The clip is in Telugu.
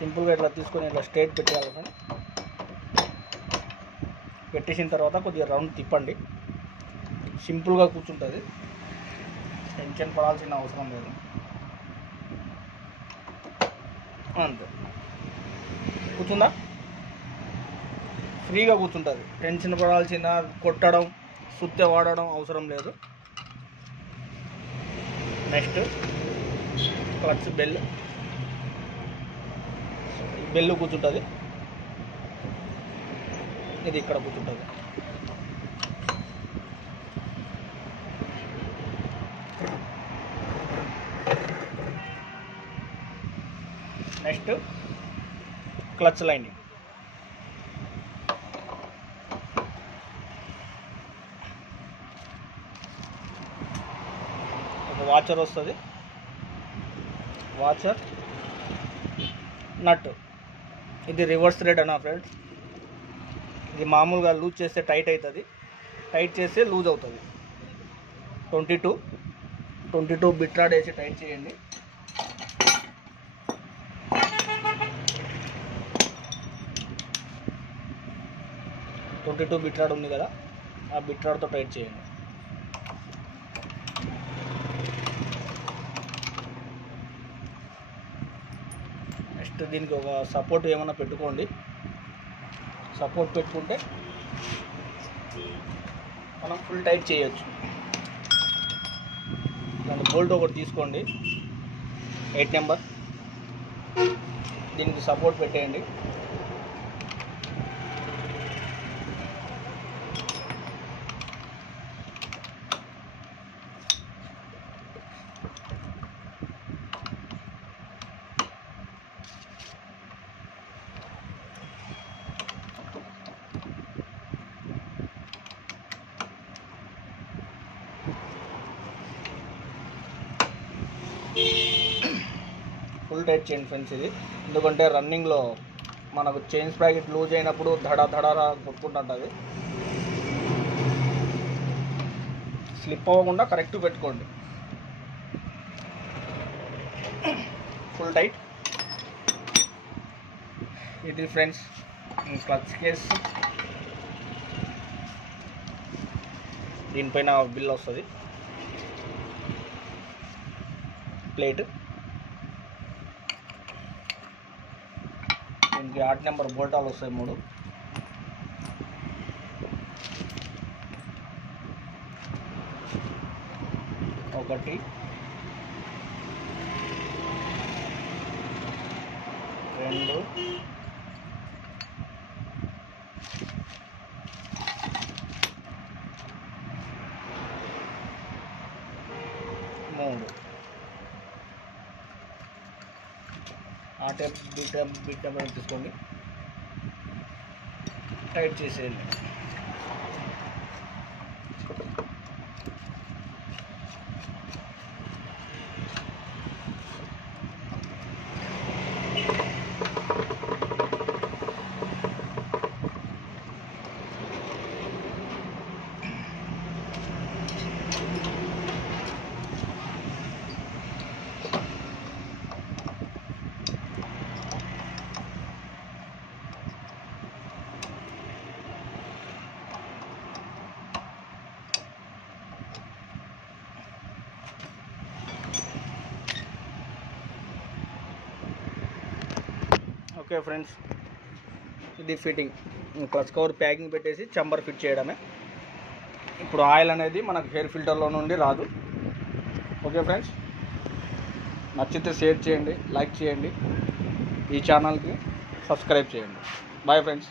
సింపుల్గా ఇట్లా తీసుకొని ఇట్లా స్ట్రైట్ పెట్టేయాలి ఫ్రెండ్ పెట్టేసిన తర్వాత కొద్దిగా రౌండ్ తిప్పండి. సింపుల్గా కూర్చుంటుంది. టెన్షన్ పడాల్సిన అవసరం లేదు. అంతే. కూర్చుందా? ఫ్రీగా కూర్చుంటుంది. టెన్షన్ పడాల్సిన కొట్టడం సుత్తె వాడడం అవసరం లేదు. Next clutch bell. బెల్లు కూర్చుంటుంది. ఇది ఇక్కడ కూర్చుంటుంది. నెక్స్ట్ క్లచ్ లైనింగ్ ఒక వాచర్ వస్తుంది. వాచర్ నట్ ఇది రివర్స్ థ్రెడ్ అన్న ఫ్రెండ్స్ ఇది మామూలుగా లూజ్ చేస్తే టైట్ అవుతుంది టైట్ చేస్తే లూజ్ అవుతుంది. ట్వంటీ టూ ట్వంటీ టూ బిట్రాడ్ వేసి టైట్ చేయండి. ట్వంటీ టూ బిట్రాడ్ ఉంది కదా ఆ బిట్రాడ్తో టైట్ చేయండి. నెక్స్ట్ దీనికి ఒక సపోర్ట్ ఏమైనా పెట్టుకోండి. సపోర్ట్ పెట్టుకుంటే మనం ఫుల్ టైట్ చేయొచ్చు. దాని బోల్ట్ ఒకటి తీసుకోండి. ఎయిట్ నెంబర్ దీనికి సపోర్ట్ పెట్టేయండి. ఫుల్ టైట్ చైన్ ఫ్రెండ్స్ ఇది. ఎందుకంటే రన్నింగ్లో మనకు చైన్ ప్యాకెట్ లూజ్ అయినప్పుడు ధడ ధడ కొట్టుకుంటుంటుంది స్లిప్ అవ్వకుండా కరెక్ట్ పెట్టుకోండి. Full tight. ఇది ఫ్రెండ్స్ క్లచ్ కేస్. దీనిపైన బిల్ వస్తుంది. ప్లేట్. దీనికి ఆట్ నెంబర్ బోల్టాలు వస్తాయి మూడు. ఒకటి. రెండు. మూడు. ఆ type B type B type తీసుకోండి. టైట్ చేసేయండి. Okay friends. ఇది ఫిట్టింగ్ క్లచ్ కవర్ ప్యాకింగ్ పెట్టేసి చంబర్ ఫిట్ చేయడమే. ఇప్పుడు ఆయిల్ అనేది మనకు హెయిర్ ఫిల్టర్లో నుండి రాదు. Okay friends. నచ్చితే షేర్ చేయండి లైక్ చేయండి. ఈ ఛానల్కి సబ్స్క్రైబ్ చేయండి. Bye friends